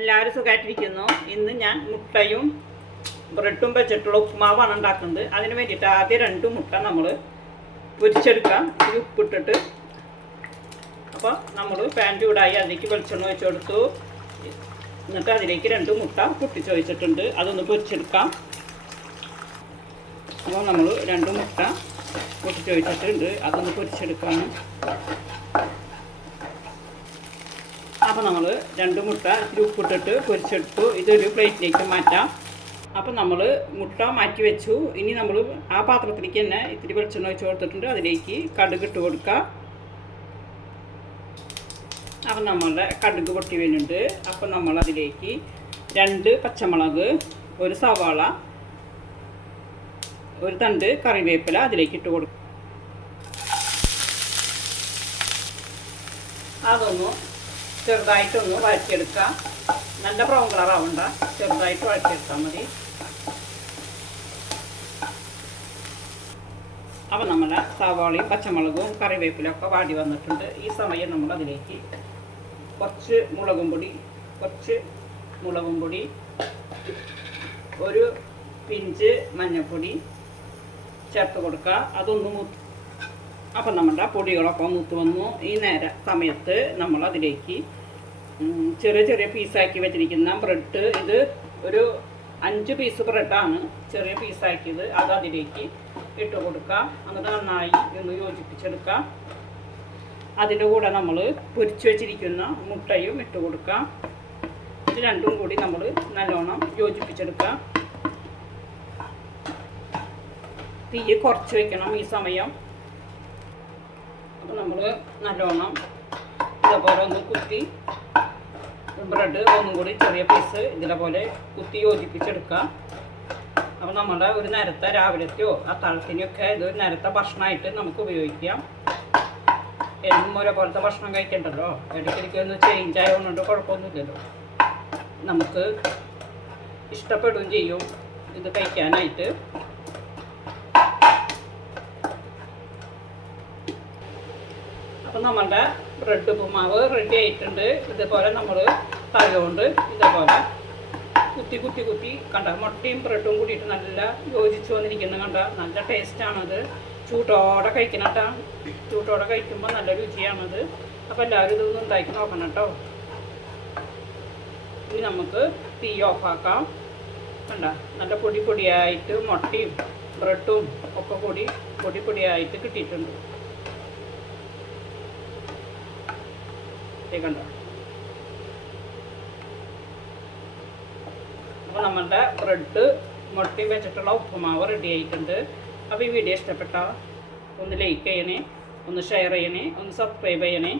എല്ലാവരും സുഖമായിട്ടിരിക്കുന്നു. ഇന്ന് ഞാൻ മുട്ടയും ബ്രെഡും വെച്ചിട്ടുള്ള ഉപ്പുമാവാണ് ഉണ്ടാക്കുന്നത്. അതിന് വേണ്ടിയിട്ട് ആദ്യം 2 മുട്ട നമ്മൾ പൊരിച്ചെടുക്കാം. ഇത് ഉപ്പിട്ടിട്ട് അപ്പോൾ നമ്മൾ പാൻ ചൂടായി അതിലേക്ക് വെളിച്ചെണ്ണ ഒഴിച്ച് കൊടുത്തു. എന്നിട്ട് അതിലേക്ക് 2 മുട്ട പൊട്ടിച്ച് ഒഴിച്ചിട്ടുണ്ട്. അതൊന്ന് പൊരിച്ചെടുക്കാം. അപ്പോൾ നമ്മൾ 2 മുട്ട പൊട്ടിച്ച് ഒഴിച്ചിട്ടുണ്ട്. അതൊന്ന് പൊരിച്ചെടുക്കാം. അപ്പോൾ നമ്മൾ 2 മുട്ട ഇത്തിരി ഉപ്പിട്ടിട്ട് പൊരിച്ചെടുത്തു. ഇതൊരു പ്ലേറ്റിലേക്ക് മാറ്റാം. അപ്പോൾ നമ്മൾ മുട്ട മാറ്റി വെച്ചു. ഇനി നമ്മൾ ആ പാത്രത്തിലേക്ക് തന്നെ ഇത്തിരി വെളിച്ചെണ്ണ ഒഴിച്ച് കൊടുത്തിട്ടുണ്ട്. അതിലേക്ക് കടുക് ഇട്ട് കൊടുക്കുക. അപ്പം നമ്മളുടെ കടുക് പൊട്ടി വരുന്നുണ്ട്. അപ്പം നമ്മൾ അതിലേക്ക് 2 പച്ചമുളക്, 1 സവാള, 1 തണ്ട് കറിവേപ്പില അതിലേക്ക് ഇട്ട് കൊടുക്കും. അതൊന്ന് ചെറുതായിട്ടൊന്ന് വഴറ്റിയെടുക്കുക. നല്ല ബ്രൗൺ കളർ ആവണ്ട, ചെറുതായിട്ട് വഴറ്റിയെടുത്താൽ മതി. അപ്പോൾ നമ്മുടെ സവാളയും പച്ചമുളകും കറിവേപ്പിലൊക്കെ വാടി വന്നിട്ടുണ്ട്. ഈ സമയം നമ്മൾ അതിലേക്ക് കുറച്ച് മുളകും പൊടി, 1 പിഞ്ച് മഞ്ഞൾപ്പൊടി ചേർത്ത് കൊടുക്കുക. അതൊന്ന് അപ്പം നമ്മുടെ പൊടികളൊക്കെ മൂത്ത് വന്നു. ഈ സമയത്ത് നമ്മൾ അതിലേക്ക് ചെറിയ ചെറിയ പീസാക്കി വെച്ചിരിക്കുന്ന ബ്രെഡ്, ഇത് ഒരു 5 പീസ് ബ്രെഡാണ് ചെറിയ പീസാക്കിയത്, അത് അതിലേക്ക് ഇട്ട് കൊടുക്കുക. എന്നിട്ട് നന്നായി ഒന്ന് യോജിപ്പിച്ചെടുക്കുക. അതിൻ്റെ കൂടെ നമ്മൾ പൊരിച്ചു വെച്ചിരിക്കുന്ന മുട്ടയും ഇട്ട് കൊടുക്കുക. ഇത് രണ്ടും കൂടി നമ്മൾ നല്ലോണം യോജിപ്പിച്ചെടുക്കുക. തീ കുറച്ച് വയ്ക്കണം ഈ സമയം. അപ്പോൾ നമ്മൾ നല്ലോണം ഇതേപോലെ ഒന്ന് കുത്തി ബ്രെഡ് ഒന്നും കൂടി ചെറിയ പീസ് ഇതിലെ കുത്തി യോജിപ്പിച്ചെടുക്കുക. അപ്പോൾ നമ്മുടെ ഒരു നേരത്തെ രാവിലത്തെയോ അത്താഴത്തിനൊക്കെ ഇതൊരു നേരത്തെ ഭക്ഷണമായിട്ട് നമുക്ക് ഉപയോഗിക്കാം. എന്നും ഒരേപോലത്തെ ഭക്ഷണം കഴിക്കണ്ടല്ലോ, ഇടയ്ക്കിടയ്ക്ക് ഒന്ന് ചേഞ്ച് ആയതുകൊണ്ട് കുഴപ്പമൊന്നുമില്ലല്ലോ. നമുക്ക് ഇഷ്ടപ്പെടുകയും ചെയ്യും ഇത് കഴിക്കാനായിട്ട്. അപ്പം നമ്മളുടെ ബ്രെഡ് ഉപ്പുമാവ് റെഡി ആയിട്ടുണ്ട്. ഇതുപോലെ നമ്മൾ തലകൊണ്ട് ഇതേപോലെ കുത്തി കണ്ട മുട്ടയും ബ്രെഡും കൂടിയിട്ട് നല്ല യോജിച്ച് വന്നിരിക്കുന്നത് കണ്ട നല്ല ടേസ്റ്റാണത്. ചൂട്ടോടെ കഴിക്കണം കേട്ടോ. ചൂട്ടോടെ കഴിക്കുമ്പോൾ നല്ല രുചിയാണത്. അപ്പോൾ എല്ലാവരും ഇതൊന്നും ഉണ്ടാക്കി നോക്കണം കേട്ടോ. ഇനി നമുക്ക് തീ ഓഫാക്കാം. കണ്ട നല്ല പൊടിയായിട്ട് മുട്ടയും ബ്രെഡും ഒക്കെ പൊടിയായിട്ട് കിട്ടിയിട്ടുണ്ട്. കണ്ടോ. അപ്പോൾ നമ്മളുടെ ബ്രെഡ് മുട്ടയും വെച്ചിട്ടുള്ള ഉപ്പുമാവ് റെഡി ആയിട്ടുണ്ട്. അപ്പോൾ ഈ വീഡിയോ ഇഷ്ടപ്പെട്ടാൽ ഒന്ന് ലൈക്ക് ചെയ്യണേ, ഒന്ന് ഷെയർ ചെയ്യണേ, ഒന്ന് സബ്സ്ക്രൈബ് ചെയ്യണേ.